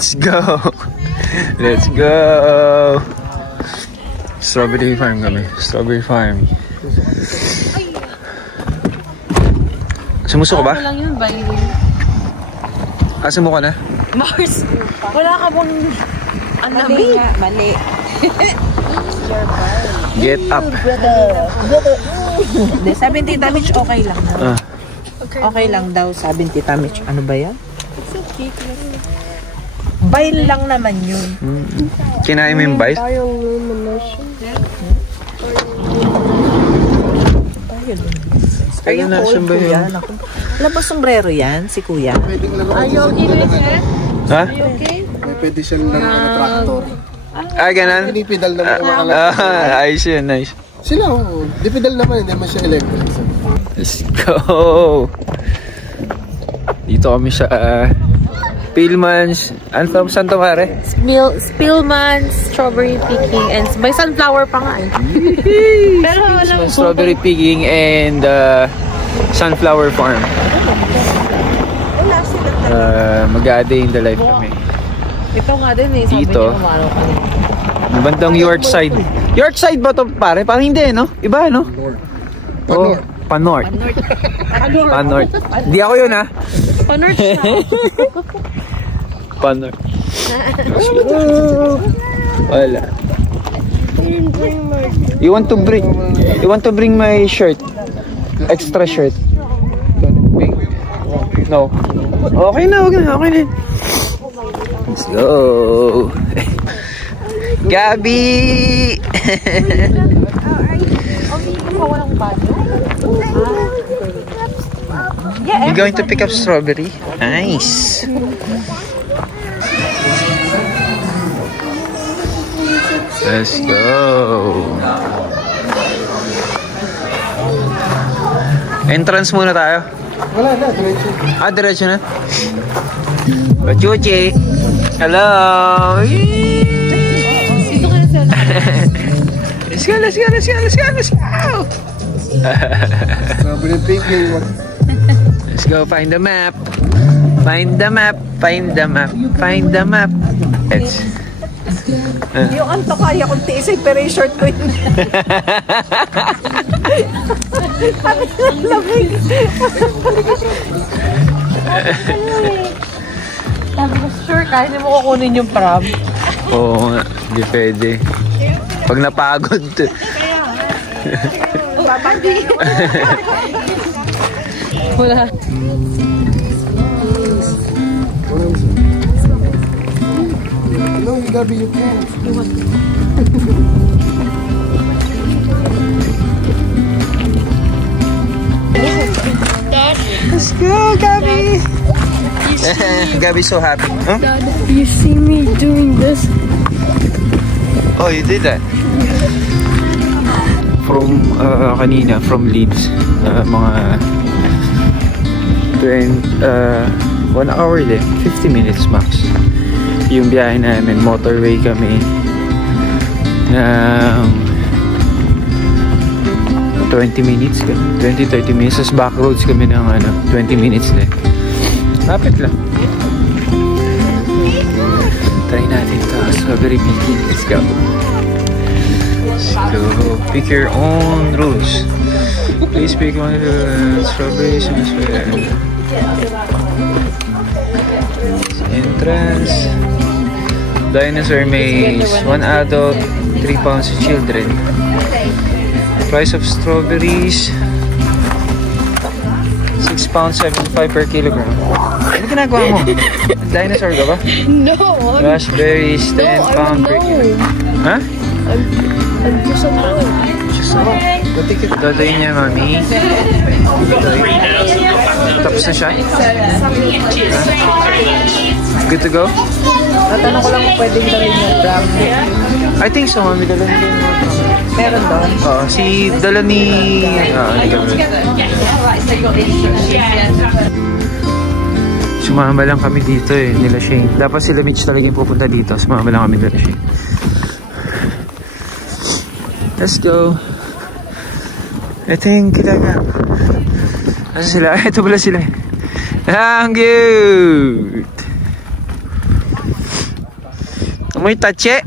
Let's go! Let's go! Strawberry farm kami. Strawberry farm. Sumuso ka ba? Ano lang yun, by the way. Sumuko na? Mars! Wala ka bang... Ang Mali nga, mali. Get up. Hindi, 70 damage okay lang. Okay lang daw, 70 damage. Ano ba yan? It's okay. Bile lang naman yun. Kinain mo yung bite? Ayun na siya ba yun? Alam ba sombrero yan, si kuya? Are you okay with it? Ha? Are you okay? Pwede siya lang tractor. Ganun? Pinipidal naman yung mga Ayos yun, nice. Sila, dipidal naman, hindi naman siya electric. Let's go! Dito kami sa Spillman's. Ano from Santo Mare? Spillman's strawberry picking and may sunflower pa nga eh. Pero walang Strawberry picking and sunflower farm. Mag-a-day in the life kami. Ito nga din eh. Sabi Dito. Bandang Yorkside. Yorkside ba to pare? Parang hindi no? Iba no? Oh, Pan-North. Pan-North. Di ako yun ha. Pan-North siya. Pan-North. Wala. You want to bring my shirt? Extra shirt. No. Okay na. Let's go. Gabi! You're going to pick up strawberry? Nice. Let's go. Entrance muna tayo. Wala na, diretso. Diretso na. Pachuchi. Hello. Dito ka na sila. Let's go. Strawberry picking. Let's go find the map. Let's. Yung anto kaya kong tiisin pero yung short ko yun. Sabi ko, sure, kaya hindi mo kukunin yung pram. Oo nga, hindi pwede. Pag napagod. Wala. No, Gabi, you can't. Let's go, Gabi! Gabi's so happy. Huh? Dad, you see me doing this? Oh, you did that? From kanina, from Leeds, mga 1 hour din, 50 minutes max. Yung biyahe namin, motorway kami ng 20 minutes, 20-30 minutes. Tapos back roads kami ng 20 minutes din. Lapit lang. Try natin ito. Strawberry picking. Let's go. Let's go. Pick your own rules. Please pick one of the strawberries and entrance. Dinosaur maze. 1 adult, 3 pounds to children. Price of strawberries, 6 pounds 75 per kilogram. Ano ginagawa mo? Dinosaur ka ba? No. Raspberries, 10 pounds per kilogram. Ha? I'm just a boy. Dodoy niya, mami. Dodoy. Tapos na siya? Good to go? Natanong ko lang kung pwedeng dalhin yung pram. I think so, mami. Dala niya yung Meron doon. Oo, si dala ni... Sumama lang kami dito eh, nila Shane. Dapat sila Mitch talaga yung pupunta dito. Sumama lang kami nila Shane. Let's go. Ito yung kilaga. Asa sila? Ito pala sila. Ang cute! Amoy tache.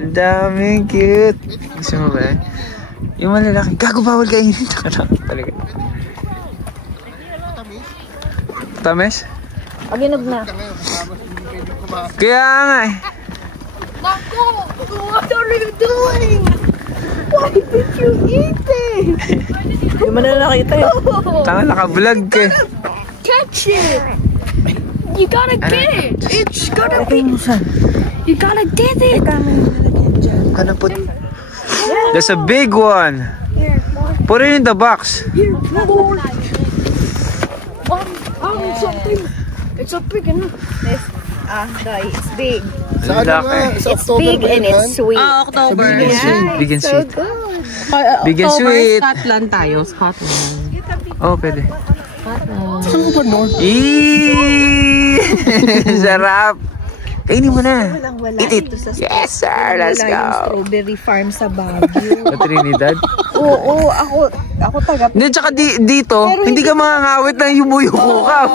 Ang dami, cute. Gusto mo ba? Yung malalaki. Gago, bawal kainin. Talaga. Tamis? Paginog na. Kaya nga eh. Naku! What are you doing? Why did you eat it? Hindi mo na nakita yun. Tanga, naka-vlog ka. Catch it! You gotta get it! It's gotta be... You gotta get it! Ano po? That's a big one. Put it in the box. Here, more! Something! It's a big enough. It's big. Sa ano nga? Sa It's October big ba and yun, it's sweet. October. Big and sweet. Big and sweet. Big and October, sweet. Scotland tayo. Scotland. Oh, pwede. Saan mo ba North? Eee! Sarap. Kainin mo na. Walang-wala Eat it. dito sa Yes, sir. Let's Wala yung go. strawberry farm sa Baguio. Sa Trinidad? Oo, ako taga. Hindi, tsaka dito, hindi ka makangawit ng yumuyo ka.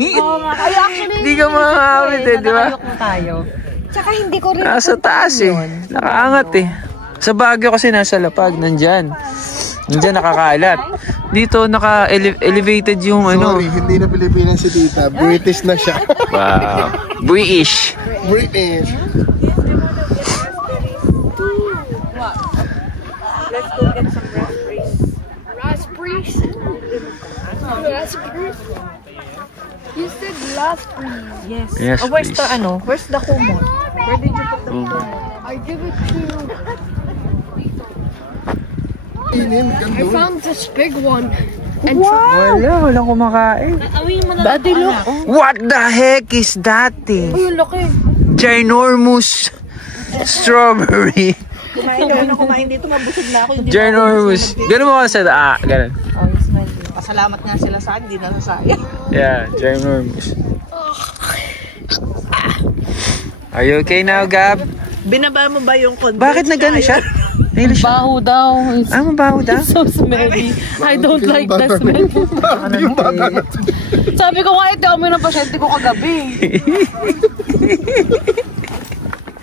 Hindi ka makangawit eh, di ba? tayo. Tsaka hindi ko rin Nasa taas eh. Nakaangat eh. Sa Baguio kasi nasa lapag, nandyan. Nandyan nakakalat. Dito naka-elevated yung ano. Sorry, hindi na Pilipinas si Tita. British na siya. Wow. British. British. Let's go get some raspberries. Raspberries? Raspberries? You said raspberries. Yes. Yes, Oh, where's please. the ano? Where's the kumot? Where did you put the kumot? I give it to... Inin, I gandun. found this big one. And Walang kumakain. Daddy, look. What the heck is that thing? Uy, laki. Ginormous strawberry. Kumain dito, mabusog na ako. Hindi Ginormous. Ganun mo kasi ganun. Oh, yes, man. Pasalamat nga sila sa akin, hindi na nasayang. Yeah, ginormous. Are you okay now, Gab? Binaba mo ba yung condensed? Bakit na gano'n siya? Nahilig siya? Baho daw. It's Mabaho daw? so smelly. I don't like the smell. Yung bata na. Sabi ko nga, ito kami ng pasyente ko kagabi.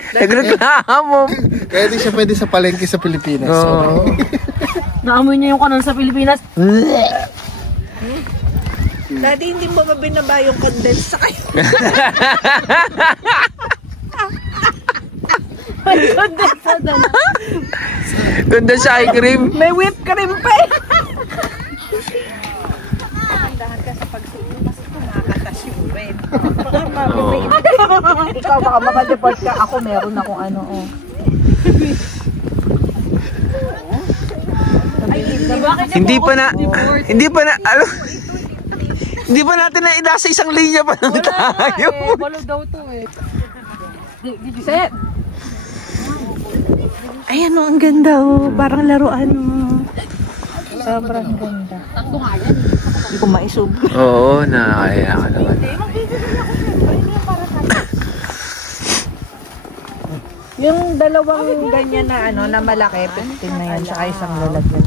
Nagreklamo. Kaya di siya pwede sa palengke sa Pilipinas. Oo. Naamoy niya yung kanon sa Pilipinas. Daddy, hindi mo ba binaba yung condensed sa kayo? Ganda sa ice cream. May whipped cream pa eh. Dahan ka sa pagsuot kasi kumakatas yung red. Ikaw baka makadeport ka. Ako meron akong ano. Oh. Hindi pa natin na inasa isang linya pa lang tayo. Balo daw to eh. Set! Ayan o, ang ganda oh. Parang laruan oh. Sobrang ganda. Hindi ko maisub. Oo, nakakaya ka naman. Yung dalawang ganyan na ano, na malaki, 15 na yan, tsaka isang lalagyan.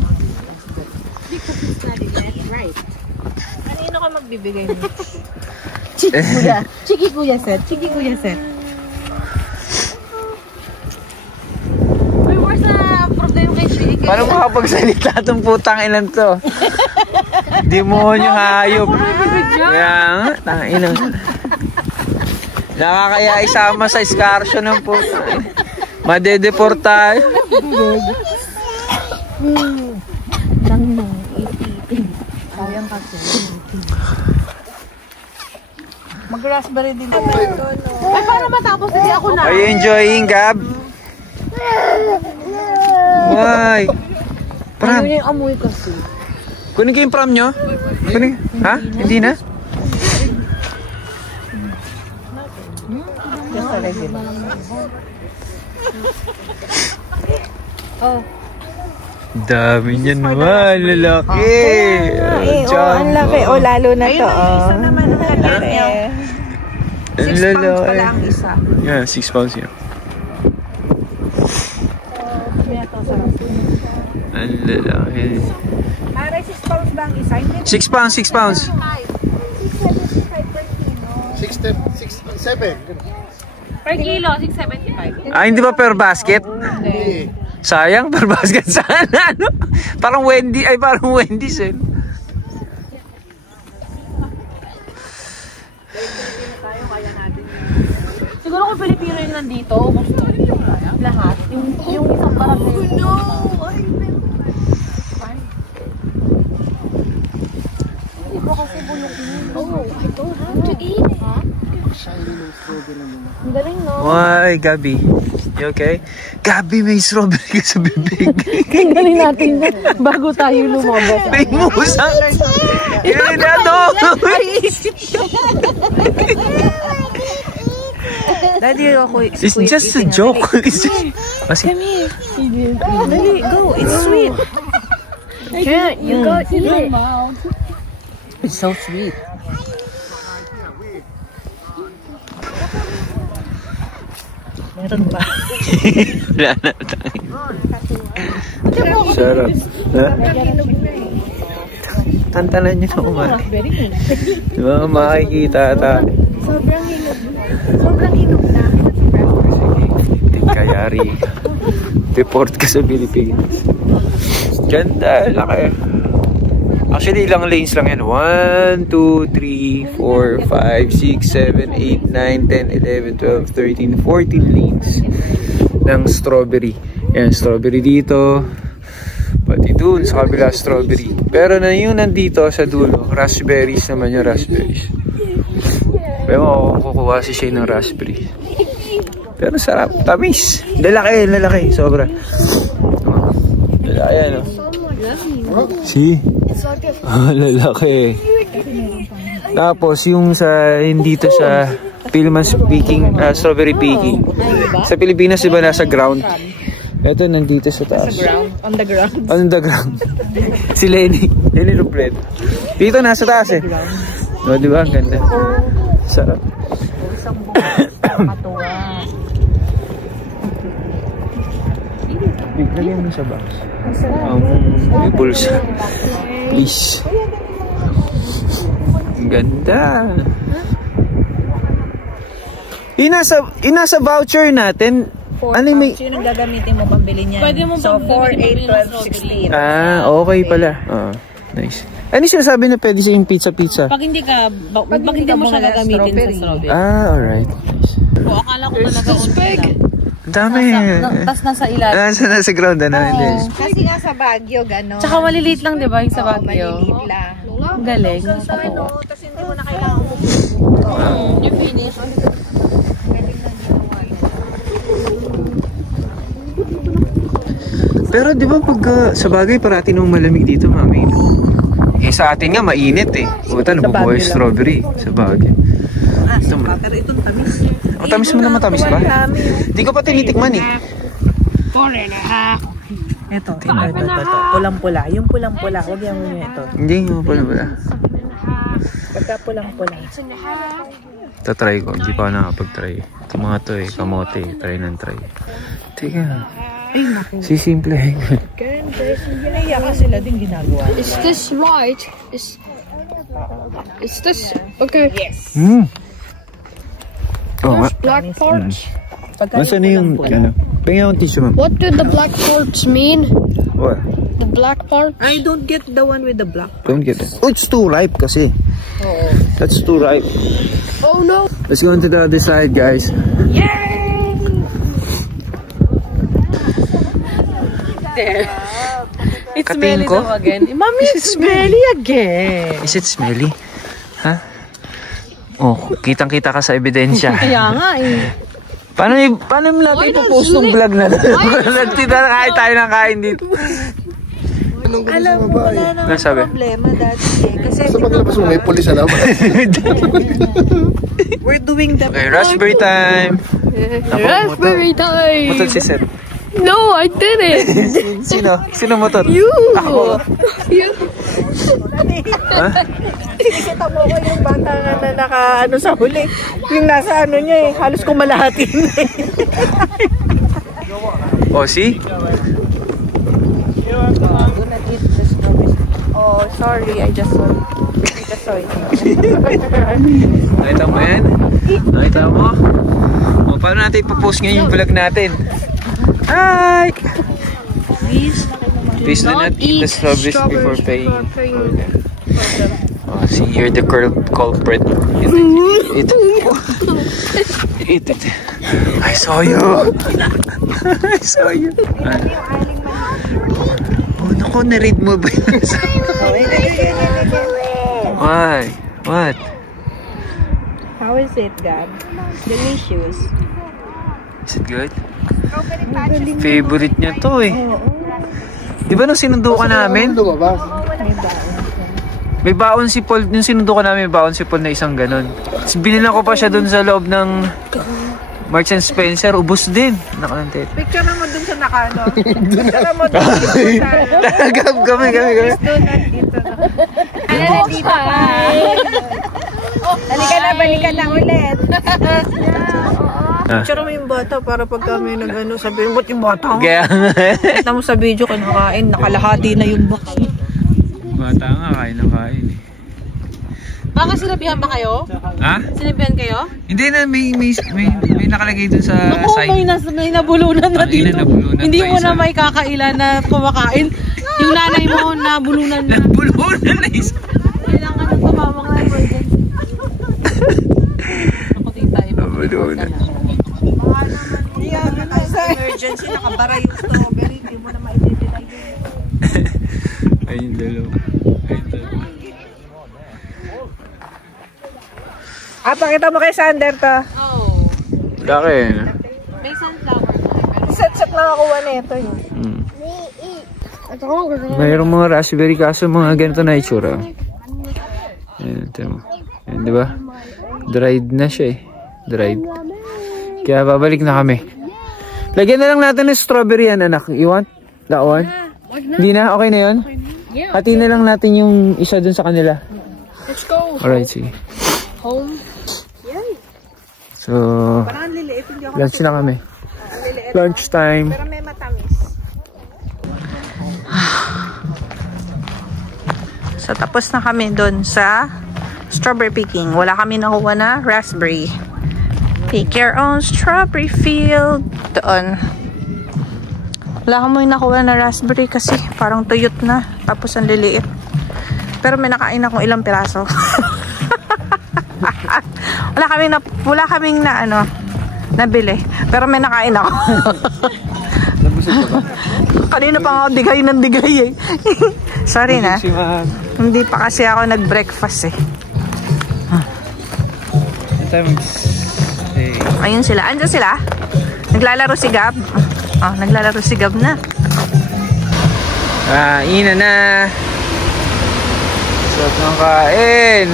Kanino ka magbibigay nito? Chiki kuya. Chiki kuya set. Chiki kuya set. Uy, where's the problema kay Shiki? Paano makapagsalita itong putang ilan to? Demonyo hayop. Kaya nga, tangina. Nakakaya isama sa excursion ng putang. Madedeport tayo. Sayang kasi. Mag-raspberry din ba ito? Ay, para matapos hindi ako na. Are you enjoying, Gab? Why? Pram. Ano yung amoy kasi? Kunin ko yung pram nyo? Kunin. Ha? Hindi na? Just a regular. Oh. Dami niyan naman, lalaki. Ang laki. O, lalo na to. Ayun, isa naman ang lalaki. Ang 6 pounds lalaki. pala ang isa. Yeah, 6 pounds yun. Ang lalaki. Para 6 pounds ba ang isa? Hindi. 6 pounds, 6 pounds. 6 7. Per kilo, 675. Ah, hindi ba per basket? Hindi. Sayang, per basket sana, ano? Parang Wendy's eh. Siguro kung Pilipino yung nandito, gusto lahat. Yung isang barangay. Oh no! Hindi ko kasi bulok yun. Oh, I don't have to eat it. Ang galing, no? Why, Gabi? You okay? Gabi, may strawberry ka sa bibig. Tanggalin natin na bago tayo lumabas. May musa. Yun na to. Daddy, ako It's just a joke. It's just... Come here. Daddy, go. It's sweet. Yeah, you go eat it. It's so sweet. Meron ba? Wala na tayo. Sarap. Ha? Tantanan nyo na umari. Diba makikita tayo. Sobrang hinog na. Sige, kayari. Report ka sa Pilipinas. Ganda, laki. Actually, ilang lanes lang yan. 1, 2, 3, 4, 5, 6, 7, 8, 9, 10, 11, 12, 13, 14 lanes ng strawberry. Yan, strawberry dito. Pati dun sa kabila, strawberry. Pero na yung nandito sa dulo, raspberries naman yung raspberries. Pero ako kukuha si Shay ng raspberry. Pero sarap, tamis. Lalaki, sobra. Lalaki, ano? Si? Lalaki. Tapos yung sa dito sa Pilman's picking, strawberry picking. Sa Pilipinas diba nasa ground? Ito nandito sa taas. On the ground. On the ground. Si Lenny Robredo. Dito nasa taas eh. No, diba? Ang ganda. Sarap. Lagyan mo sa box. May bulsa. Please. Ang ganda. Inasa voucher natin. Ano may... Yung gagamitin mo pambili niya. Pwede mo so 4, 8, 12, 16. Ah, okay pala. Nice. Ano sinasabi na pwede sa yung pizza? Pag hindi mo siya gagamitin sa strawberry. Ah, alright. Nice. O, akala ko talaga unti lang. Ang dami. Tapos nasa ilalim. Nasa ground, ano? Kasi nga sa Baguio, gano'n. Tsaka maliliit lang, di ba, yung sa Baguio? Maliliit lang. Ang galing. Tapos hindi mo na kailangan You finish. Pero di ba pag sa bagay parati nung malamig dito, mami? Eh sa atin nga mainit eh. Puta, nabubuhay strawberry sa bagay. Pero itong tamis. Ang tamis mo naman, tamis ba? Hindi ko pa tinitikman eh. Ito. Pulang-pula. Yung pulang-pula, huwag yan mo niya ito. Hindi, pula. Pagka pulang-pula. Tatry ko, hindi pa ako nakapag-try. Ito mga to eh, kamote, try ng try. Teka, sisimple. Ginaiya sila din ginagawa. Is this right? Is this... Okay. Yes. Oo nga. Black parts? Nasaan na yung, ano? Pingin akong tissue, ma'am. What do the black parts mean? What? The black parts? I don't get the one with the black. Don't get it. Oh, it's too ripe kasi. Oo. That's too ripe. Oh no! Let's go on to the other side, guys. Yay! There. It's Katingin smelly ko? daw again. Mommy, it's smelly again. Is it smelly? Ha? Oh, kitang-kita ka sa ebidensya. Kaya nga eh. Paano mo natin ipopost ng vlog na nagtita na kain tayo ng kain dito. Alam mo, wala naman problema dati eh. Kasi Sa paglabas mo, may pulis na naman. we're doing the... Okay, raspberry time. Raspberry time! Motor si Seth. No, I didn't! Sino motor? You! Ako. You! Ha? Kita mo ko yung bata na naka ano sa huli. Yung nasa ano niya eh. Halos kumalahatin eh. Oh, see? Oh, sorry. I just saw it. Nakita mo yan? Nakita mo? O, paano natin ipopost ngayon yung vlog natin? Hi! Please do not eat the strawberries before paying for them. Oh, see, you're the culprit. Eat it. I saw you. I saw you. Oh, naku, na-read mo ba yun? Why? What? How is it, Gab? Delicious. Is it good? Favorite niya to eh. Di ba nung sinundo ka namin? May baon si Paul, nung sinundo ka namin, may baon si Paul na isang ganun. Binilang ko pa siya dun sa loob ng Marks and Spencer, ubos din. Nakanantit. Picture mo dun sa nakano. Picture mo dun sa Kami. Balikan na ulit. Picture mo yung bata para pag kami nag-ano, sabihin mo yung bata. Kaya Kita mo sa video, kinakain, nakalahati na yung box. bata nga, kain eh. Baka sinabihan ba kayo? Ha? Sinabihan kayo? Hindi na, may nakalagay dun sa side. May nabulunan na dito. Hindi mo na may kakailan na kumakain. Yung nanay mo nabulunan na. Nabulunan na isa. Kailangan ng tumawag na emergency. Ako tita, Nabulunan. Sa emergency, nakabara yung strawberry. Hindi mo na maititilay yun. Ayun, dalawa. Pakita mo kay Sander to. Oh. Laki. May sunflower. Set na nakuha na ito. Mayroong mga raspberry kaso mga ganito na itsura. Ayan, ito mo. Ayan, di ba? Dried na siya eh. Dried. Kaya babalik na kami. Lagyan na lang natin ng strawberry yan, anak. You want? That one? Hindi na? Okay na yun? Hati na lang natin yung isa dun sa kanila. Let's go. Alright, sige. Home. So, lunch na kami. Lunch time. Pero may matamis. So, tapos na kami doon sa strawberry picking. Wala kami nakuha na raspberry. Pick your own strawberry field. Doon. Wala kami nakuha na raspberry kasi parang tuyot na. Tapos ang liliit. Pero may nakain akong ilang piraso. wala kaming na ano nabili, pero may nakain ako. Nabusog ka ba? Kanina pa ako digay ng digay eh. Sorry na. Hindi pa kasi ako nag-breakfast eh. Ayun sila. Andiyan sila. Naglalaro si Gab. Oh, naglalaro si Gab na. Ina na. Sarap ng kain.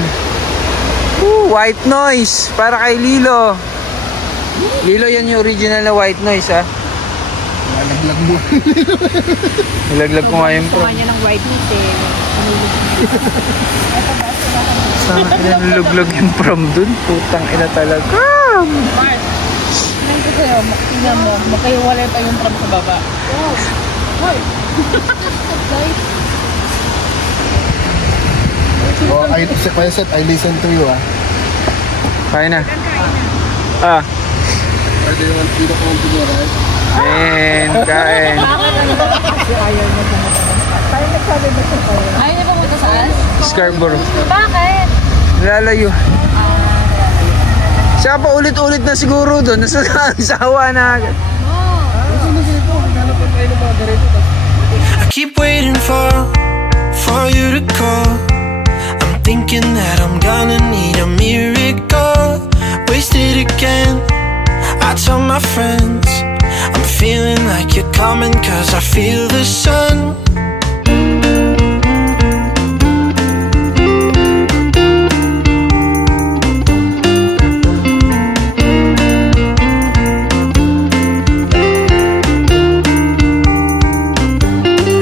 White noise. Para kay Lilo. Lilo, yan yung original na white noise, ha? Nalaglag mo. Nilaglag ko nga yung Kuha niya ng white noise eh. Naluluglog yung prom dun. Putang ina talaga. Mart, tingnan ko sa'yo. Tingnan mo. Makahiwalay pa yung prom sa baba. Hoy! Oh, I listen to you, ah. Kain na. Or do you want to go, right? Kain. Ayaw niya pumunta saan? Scarborough. Bakit? Lalayo. Siya pa ulit-ulit na siguro doon. Nasa sawa na agad. I keep waiting for you to call. I'm thinking that I'm gonna need a miracle. Wasted again. I tell my friends I'm feeling like you're coming, 'cause I feel the sun.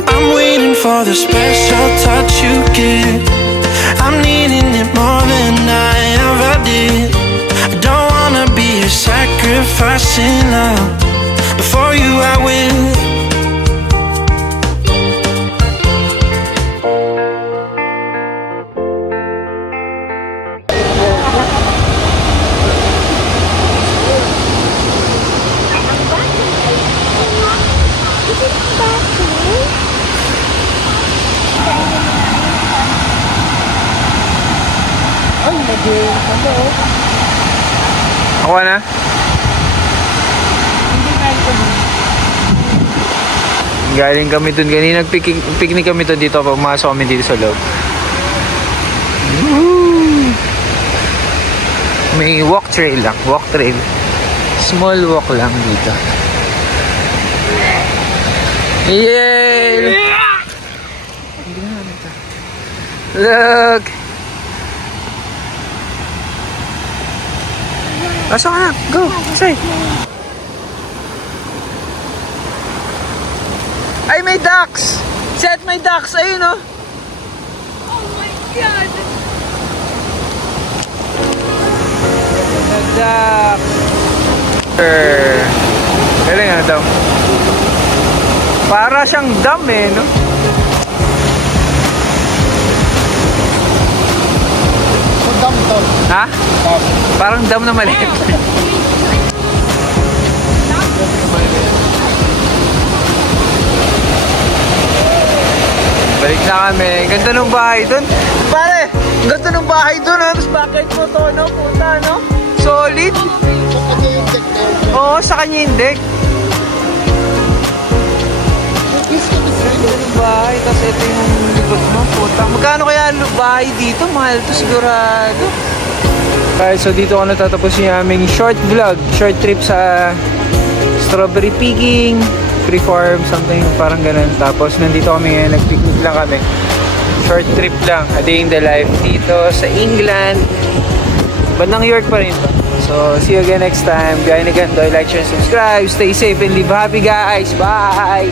I'm waiting for the special touch you give. I'm needing it more than I ever did. I don't wanna be a sacrificing love. Before you I will. Ako na? Galing kami dun. Kanina nag-picnic kami dun dito. Pumasok kami dito sa loob. Woo! May walk trail lang. Walk trail. Small walk lang dito. Yay! Look! Pasok ka na. Go. Say. Ay, may ducks! Set, may ducks! Ayun, oh! Oh my God! Ducks! Galing nga daw. Para siyang dam eh, no? So, dam to. Ha? Parang dam na maliit. Balik na kami. Ganda ng bahay dun. Pare, ganda ng bahay dun, ha? Tapos bakit mo to, no? Puta, no? Solid. So, ito yung deck na yun. Oo, sa kanya yung deck. Yung bahay, tapos ito yung likod mo, puta. Magkano kaya bahay dito? Mahal to sigurado. Okay, so dito ko natatapos yung aming short vlog. Short trip sa strawberry picking, free farm, something parang ganun. Tapos nandito kami ngayon, nag-picnic lang kami. Short trip lang, a day in the life dito sa England. Bandang York pa rin to. So, see you again next time. Gaya na ganito, like, share, and subscribe. Stay safe and live happy, guys. Bye!